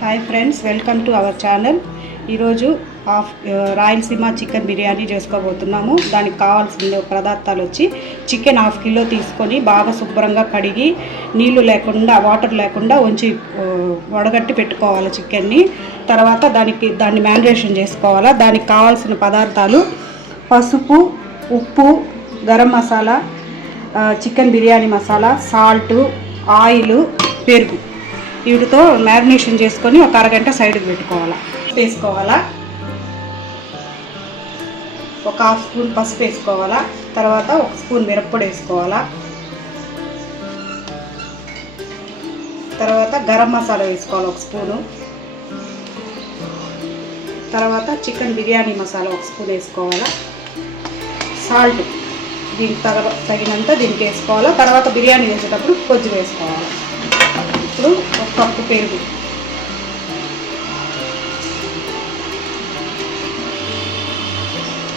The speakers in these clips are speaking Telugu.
Hi friends, welcome to our channel. ఈరోజు రాయలసీమ చికెన్ బిర్యానీ చేసుకోబోతున్నాము. దానికి కావాల్సిన పదార్థాలు వచ్చి చికెన్ ½ కిలో తీసుకొని బాగా శుభ్రంగా కడిగి నీళ్లు లేకుండా వాటర్ లేకుండా ఉంచి వడగట్టి పెట్టుకోవాలి చికెన్ని. తర్వాత దాన్ని మ్యారినేషన్ చేసుకోవాలి. దానికి కావాల్సిన పదార్థాలు పసుపు, ఉప్పు, garam masala, chicken biryani masala, salt, oil, పెరుగు. వీటితో మ్యారినేషన్ చేసుకొని ఒక అరగంట సైడ్కి పెట్టుకోవాలా. వేసుకోవాలా, ఒక ½ స్పూన్ పసుపు వేసుకోవాలా. తర్వాత 1 స్పూన్ మిరప్పొడి వేసుకోవాలా. తర్వాత గరం మసాలా వేసుకోవాలి 1 స్పూను. తర్వాత చికెన్ బిర్యానీ మసాలా 1 స్పూన్ వేసుకోవాలా. సాల్ట్ దీనికి తగినంత దీనికి వేసుకోవాలా. తర్వాత బిర్యానీ వేసేటప్పుడు కొంచెం వేసుకోవాలి. ఇప్పుడు 1 కప్పు పెరుగు,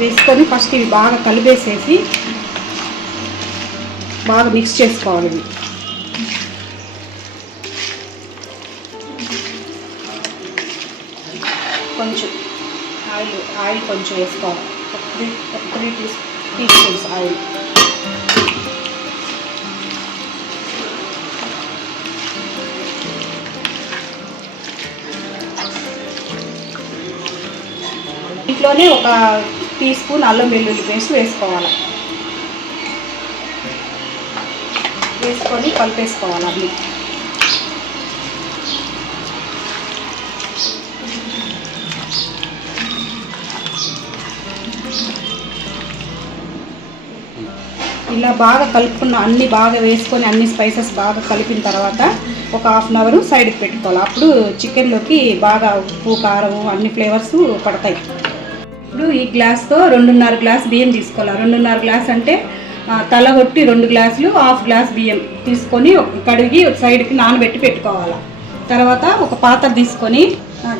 వేసుకొని ఫస్ట్ ఇవి బాగా కలిపేసేసి బాగా మిక్స్ చేసుకోవాలి. ఇవి కొంచెం ఆయిల్ కొంచెం వేసుకోవాలి. 3 టీ స్పూన్స్ ఆయిల్. ఇంట్లోనే 1 టీ స్పూన్ అల్లం వెల్లుల్లి పేస్ట్ వేసుకోవాలి. వేసుకొని కలిపేసుకోవాలి. అన్నీ ఇలా బాగా కలుపుకున్న అన్నీ బాగా వేసుకొని అన్ని స్పైసెస్ బాగా కలిపిన తర్వాత ఒక ½ అవర్ సైడ్కి పెట్టుకోవాలి. అప్పుడు చికెన్లోకి బాగా ఉప్పు, కారం అన్ని ఫ్లేవర్స్ పడతాయి. ఇప్పుడు ఈ గ్లాస్తో 2.5 గ్లాస్ బియ్యం తీసుకోవాలి. 2.5 గ్లాస్ అంటే తలగొట్టి 2 గ్లాసులు, ½ గ్లాస్ బియ్యం తీసుకొని కడిగి సైడ్కి నానబెట్టి పెట్టుకోవాలి. తర్వాత ఒక పాత్ర తీసుకొని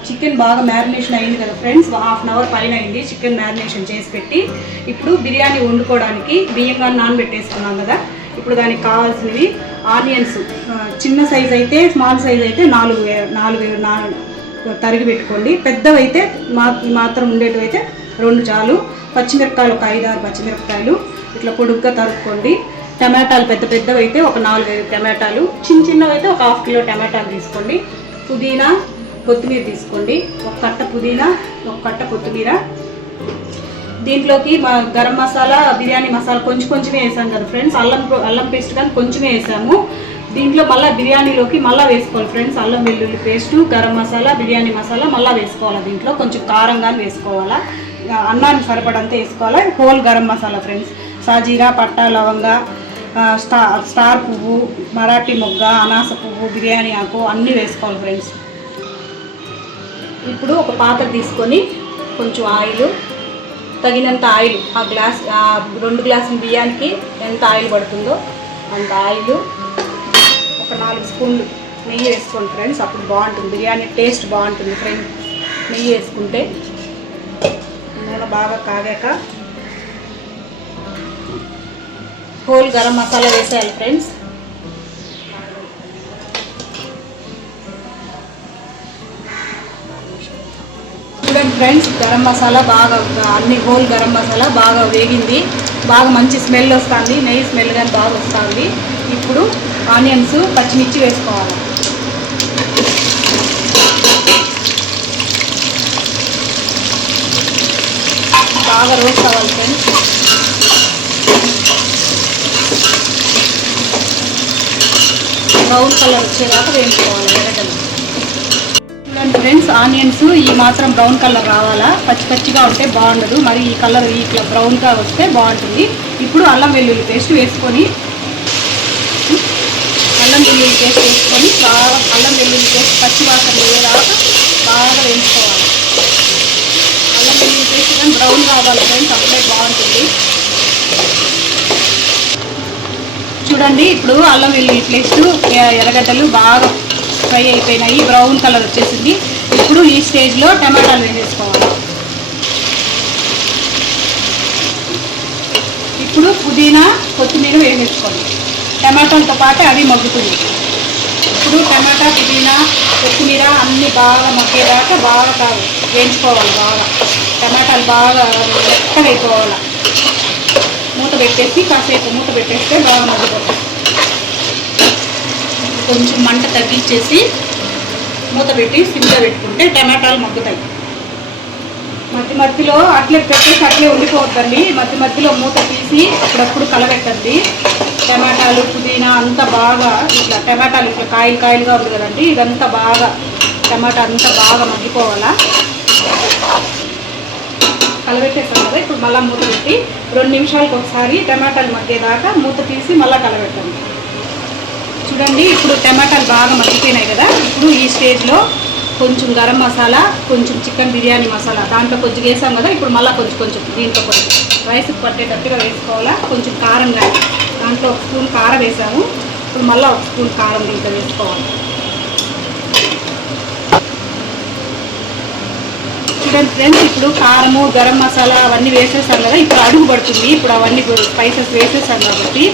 చికెన్ బాగా మ్యారినేషన్ అయింది కదా ఫ్రెండ్స్, ½ అవర్ పైన అయింది చికెన్ మ్యారినేషన్ చేసి పెట్టి. ఇప్పుడు బిర్యానీ వండుకోవడానికి బియ్యం కానీ నానబెట్టేసుకున్నాం కదా. ఇప్పుడు దానికి కావాల్సినవి ఆనియన్స్ చిన్న సైజ్ అయితే, స్మాల్ సైజ్ అయితే 4 తరిగి పెట్టుకోండి. పెద్దవైతే మాత్రం ఉండేటివైతే 2 చాలు. పచ్చిమిరపకాయలు ఒక 5-6 పచ్చిమిరపకాయలు ఇట్లా పొడుగ్గా తరుక్కోండి. టమాటాలు పెద్దవి అయితే ఒక 4-5 టమాటాలు, చిన్నవి అయితే ఒక ½ కిలో టమాటాలు తీసుకోండి. పుదీనా, కొత్తిమీర తీసుకోండి. 1 కట్ట పుదీనా, 1 కట్ట కొత్తిమీర. దీంట్లోకి గరం మసాలా, బిర్యానీ మసాలా కొంచెమే వేసాం కదా ఫ్రెండ్స్. అల్లం పేస్ట్ కానీ కొంచెమే వేసాము. దీంట్లో మళ్ళీ బిర్యానీలోకి మళ్ళీ వేసుకోవాలి ఫ్రెండ్స్. అల్లం వెల్లుల్లి పేస్టు, గరం మసాలా, బిర్యానీ మసాలా మళ్ళీ వేసుకోవాలి. దీంట్లో కొంచెం కారం కానీ వేసుకోవాలా. అన్నానికి సరిపడంతా వేసుకోవాలి. హోల్ గరం మసాలా ఫ్రెండ్స్, సాజీరా, పట్టా, లవంగా, స్టార్ పువ్వు, మరాఠీ మొగ్గ, అనాస పువ్వు, బిర్యానీ ఆకు అన్నీ వేసుకోవాలి ఫ్రెండ్స్. ఇప్పుడు ఒక పాత్ర తీసుకొని కొంచెం ఆయిల్, తగినంత ఆయిల్, 2 గ్లాసుల బియ్యానికి ఎంత ఆయిల్ పడుతుందో అంత ఆయిల్, ఒక 4 స్పూన్లు నెయ్యి వేసుకోండి ఫ్రెండ్స్. అప్పుడు బాగుంటుంది బిర్యానీ, టేస్ట్ బాగుంటుంది ఫ్రెండ్స్ నెయ్యి వేసుకుంటే. నూనె బాగా కాగాక హోల్ గరం మసాలా వేసేయాలి ఫ్రెండ్స్. చూడండి ఫ్రెండ్స్, గరం మసాలా బాగా అన్ని హోల్ గరం మసాలా బాగా వేగింది. బాగా మంచి స్మెల్ వస్తుంది, నెయ్యి స్మెల్ కానీ బాగా వస్తుంది. ఇప్పుడు ఆనియన్స్, పచ్చిమిర్చి వేసుకోవాలి. బాగా రోస్ట్ అవ్వాలి ఫ్రెండ్స్. బ్రౌన్ కలర్ వచ్చేదాకా వేయించుకోవాలి ఎర్రగడ్డలు. చూడండి ఫ్రెండ్స్, ఆనియన్స్ ఈ మాత్రం బ్రౌన్ కలర్ రావాలా. పచ్చిగా ఉంటే బాగుండదు. మరి ఈ కలర్ ఇట్లా బ్రౌన్గా వస్తే బాగుంటుంది. ఇప్పుడు అల్లం వెల్లుల్లి పేస్ట్ వేసుకొని బాగా అల్లం వెల్లుల్లి పేస్ట్ పచ్చి వాసన వేయదాకా బాగా వేయించుకోవాలి. అల్లం వెల్లుల్లి పేస్ట్ కానీ బ్రౌన్ కావాలి ఫ్రెండ్స్, అప్పుడే బాగుంటుంది. చూడండి, ఇప్పుడు అల్లం వెల్లుల్లి పేస్ట్, ఎర్రగడ్డలు బాగా ఫ్రై అయిపోయినాయి, బ్రౌన్ కలర్ వచ్చేసింది. ఇప్పుడు ఈ స్టేజ్లో టమాటాలు వేసేసుకోవాలి. ఇప్పుడు పుదీనా, కొత్తిమీర వేసేసుకోండి. టమాటాలతో పాటు అవి మగ్గుతుంది. ఇప్పుడు టమాటా, పుదీనా, కొత్తిమీర అన్నీ బాగా మగ్గేదాకా బాగా వేయించుకోవాలి. బాగా టమాటాలు బాగా మెత్తగా అయిపోవాలి. మూత పెట్టేసి కాసేపు మూత పెట్టేస్తే బాగా మగ్గిపోతుంది. కొంచెం మంట తగ్గించేసి మూత పెట్టి సిమ్లో పెట్టుకుంటే టమాటాలు మగ్గుతాయి. మధ్యలో అట్లే పెట్టేసి అట్లే ఉండిపోవద్దండి. మధ్యలో మూత తీసి అప్పుడప్పుడు కలబెట్టండి. టమాటాలు, పుదీనా అంతా బాగా ఇట్లా టమాటాలు ఇట్లా కాయలుగా ఉంది కదండి, ఇదంతా బాగా టమాటా అంతా బాగా మగ్గిపోవాలా. కలబెట్టేస్తాం కదా, ఇప్పుడు మళ్ళీ మూత పెట్టి 2 నిమిషాలకు ఒకసారి టమాటాలు మగ్గేదాకా మూత తీసి మళ్ళీ కలబెట్టండి. చూడండి ఇప్పుడు టమాటాలు బాగా మగ్గిపోయినాయి కదా. ఇప్పుడు ఈ స్టేజ్లో కొంచెం గరం మసాలా, కొంచెం చికెన్ బిర్యానీ మసాలా దాంట్లో కొంచెం వేసాం కదా, ఇప్పుడు మళ్ళీ కొంచెం దీంట్లో కొంచెం రైస్కి పట్టేటట్టుగా వేసుకోవాలా. కొంచెం కారం కానీ దాంట్లో 1 స్పూన్ కారం వేసాము, ఇప్పుడు మళ్ళీ 1 స్పూన్ కారం దీంట్లో వేసుకోవాలి. చూడండి ఫ్రెండ్స్, ఇప్పుడు కారము, గరం మసాలా అవన్నీ వేసేసాం కదా, ఇప్పుడు అడుగు పడుతుంది. ఇప్పుడు అవన్నీ స్పైసెస్ వేసేసాం కాబట్టి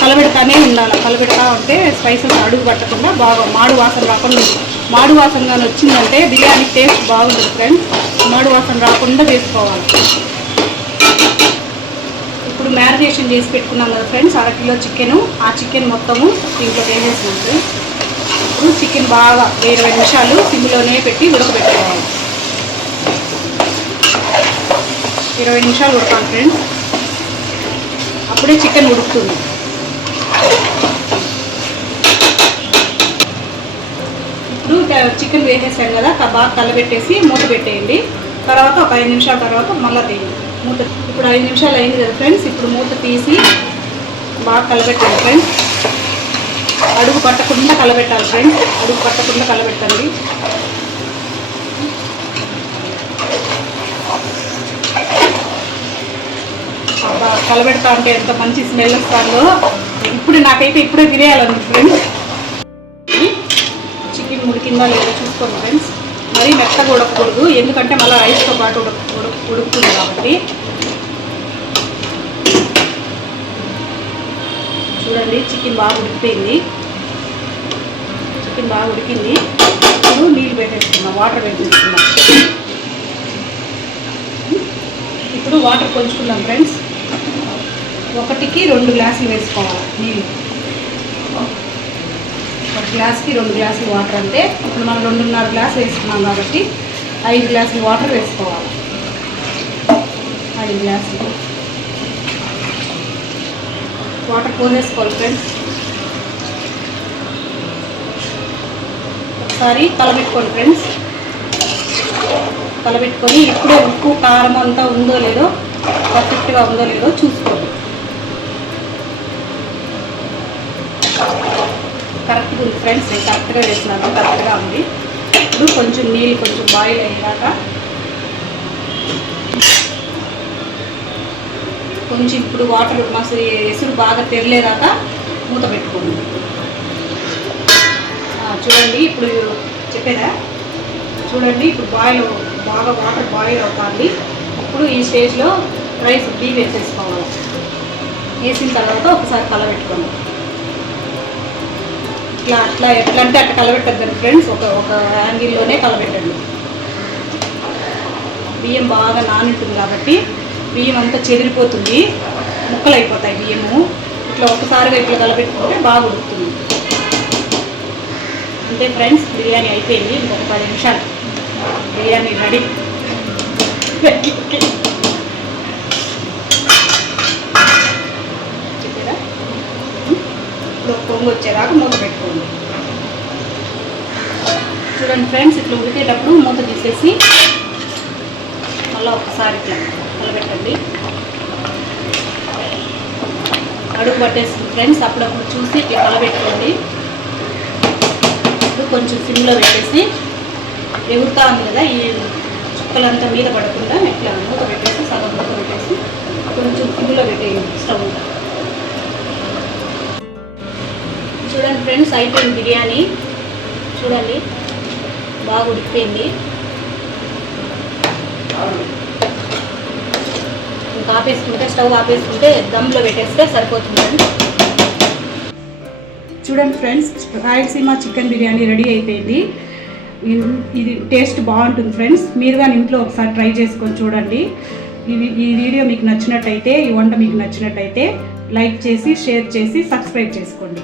కలబెడతానే ఉండాలి. కలబెడతా ఉంటే స్పైసెస్ అడుగు పట్టకుండా బాగా మాడు వాసన రాకుండా, మాడు వాసన కానీ వచ్చిందంటే బిర్యానీ టేస్ట్ బాగుంటుంది ఫ్రెండ్స్. మాడు వాసన రాకుండా చేసుకోవాలి. ఇప్పుడు మ్యారినేషన్ చేసి పెట్టుకున్నాం కదా ఫ్రెండ్స్, 1/2 కిలో చికెను. ఆ చికెన్ మొత్తము దీంట్లో వేసేసినాం ఫ్రెండ్స్. ఇప్పుడు చికెన్ బాగా 20 నిమిషాలు సిమ్లోనే పెట్టి ఉడకబెట్టుకోవాలి. 20 నిమిషాలు ఉడకాలి ఫ్రెండ్స్, అప్పుడే చికెన్ ఉడుకుతుంది. ఇప్పుడు చికెన్ వేసేసాం కదా, బాగా కలబెట్టేసి మూత పెట్టేయండి. తర్వాత ఒక 5 నిమిషాల తర్వాత మళ్ళీ తీయండి మూత. ఇప్పుడు 5 నిమిషాలు అయింది కదా ఫ్రెండ్స్, ఇప్పుడు మూత తీసి బాగా కలబెట్టండి ఫ్రెండ్స్. అడుగు పట్టకుండా కలబెట్టాలి ఫ్రెండ్స్, అడుగు పట్టకుండా కలబెట్టండి. కలబెడతా ఉంటే ఎంత మంచి స్మెల్ వస్తుందో. ఇప్పుడు నాకైతే ఇప్పుడే తినేయాలండి ఫ్రెండ్స్. చికెన్ ఉడికిందా లేదా చూసుకోండి ఫ్రెండ్స్. మరీ మెత్తగా ఉడకకూడదు, ఎందుకంటే మళ్ళీ రైస్తో పాటు ఉడుకుతుంది కాబట్టి. చూడండి చికెన్ బాగా ఉడికిపోయింది. చికెన్ బాగా ఉడికింది. ఇప్పుడు నీళ్ళు పెట్టేసుకున్నాం, వాటర్ వేసేసుకున్నాం. ఇప్పుడు వాటర్ కొంచుకున్నాం ఫ్రెండ్స్. 1కి 2 గ్లాసులు వేసుకోవాలి నీళ్ళు. 1 గ్లాస్కి 2 గ్లాసులు వాటర్ అంటే ఇప్పుడు మనం 2.5 గ్లాసు వేసుకున్నాం కాబట్టి 5 గ్లాసులు వాటర్ వేసుకోవాలి. 5 గ్లాసులు వాటర్ పోసేసుకోవాలి ఫ్రెండ్స్. ఒకసారి కలబెట్టుకోండి ఫ్రెండ్స్. కలబెట్టుకొని ఇప్పుడే ఉప్పు కారం అంతా ఉందో లేదో, పర్ఫెక్ట్గా ఉందో లేదో చూసుకోండి. కరెక్ట్గా ఉంది ఫ్రెండ్స్, నేను కరెక్ట్గా వేసినాను, కరెక్ట్గా ఉంది. ఇప్పుడు కొంచెం నీళ్ళు కొంచెం బాయిల్ అయ్యాక కొంచెం ఇప్పుడు వాటర్ ఎసురు బాగా తెరలేదాకా మూత పెట్టుకోండి. చూడండి ఇప్పుడు చెప్పేదా, చూడండి ఇప్పుడు బాగా వాటర్ బాయిల్ అవుతుంది. ఇప్పుడు ఈ స్టేజ్లో రైస్ బియ్యం వేసేసుకోవాలి. వేసిన తర్వాత ఒకసారి కలబెట్టుకోండి. అట్లా ఎట్లా అంటే అట్లా కలబెట్టద్దండి ఫ్రెండ్స్, ఒక యాంగిల్లోనే కలబెట్టండి. బియ్యం బాగా నానుంటుంది కాబట్టి బియ్యం అంతా చెదిరిపోతుంది, ముక్కలు అయిపోతాయి బియ్యము. ఇట్లా ఒకసారిగా ఇట్లా కలబెట్టుకుంటే బాగా ఉడుకుతుంది. అంతే ఫ్రెండ్స్, బిర్యానీ అయిపోయింది. ఇంకొక 10 నిమిషాలు బిర్యానీ రెడీ. చెప్పారా? ఇప్పుడు పొంగు వచ్చేదాకా మూత పెట్టుకోండి. చూడండి ఫ్రెండ్స్, ఇట్లా ఉడికేటప్పుడు మూత తీసేసి మళ్ళీ ఒకసారి ఇట్లా కలబెట్టండి. అడుగు పట్టేస్తుంది ఫ్రెండ్స్, అప్పుడప్పుడు చూసి ఇట్లా కలబెట్టుకోండి. ఇప్పుడు కొంచెం సిమ్లో పెట్టేసి ఎగురుతా ఉంది కదా, ఈ చుక్కలంతా మీద పడకుండా ఇట్లా మూత పెట్టేసి సగం మూత పెట్టేసి కొంచెం సిమ్లో పెట్టేయండి స్టవ్. చూడండి ఫ్రెండ్స్, అయిపోయింది బిర్యానీ. చూడండి బాగా ఉడికిపోయింది. ఇంకా ఆపేసుకుంటే, స్టవ్ ఆపేసుకుంటే దమ్లో పెట్టేస్తే సరిపోతుంది. చూడండి friends, Rayalaseema chicken biryani ready అయిపోయింది. ఇది టేస్ట్ బాగుంటుంది ఫ్రెండ్స్. మీరు కానీ ఇంట్లో ఒకసారి ట్రై చేసుకొని చూడండి. ఈ వీడియో మీకు నచ్చినట్టయితే, ఈ వంట మీకు నచ్చినట్టయితే లైక్ చేసి, షేర్ చేసి, సబ్స్క్రైబ్ చేసుకోండి.